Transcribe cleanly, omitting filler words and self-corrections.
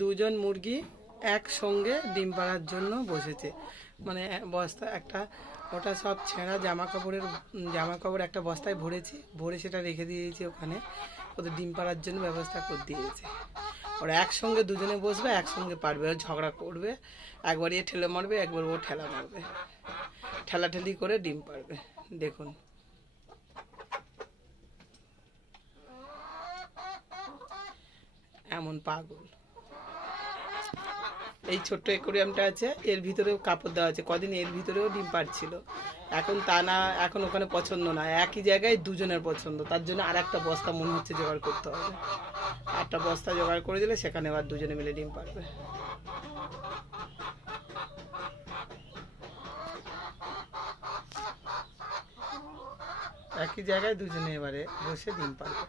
দুজন মুরগি একসঙ্গে ডিম পাড়ার জন্য বসেছে। মানে বস্তা একটা, ওটা সব ছেঁড়া জামা কাপড় একটা বস্তায় ভরে সেটা রেখে দিয়েছি ওখানে। ওদের ডিম পাড়ার জন্য ব্যবস্থা করে দিয়েছে। ওরা একসঙ্গে দুজনে বসবে, একসঙ্গে পারবে, ওরা ঝগড়া করবে, একবার এ ঠেলে মারবে, একবার ও ঠেলা মারবে, ঠেলাঠেলি করে ডিম পাড়বে। দেখুন এমন পাগল। এই ছোট্ট অ্যাকোরিয়ামটা আছে, এর ভিতরেও কাপড় দেওয়া আছে, কদিন এর ভিতরেও ডিম পাড়ছিল। এখন তা না, এখন ওখানে পছন্দ না, একই জায়গায় দুজনের পছন্দ, তার জন্য আর একটা বস্তা মনে হচ্ছে জোগাড় করতে হবে। একটা বস্তা জোগাড় করে দিলে সেখানে আবার দুজনে মিলে ডিম পাড়বে। একই জায়গায় দুজনে এবারে বসে ডিম পাড়বে।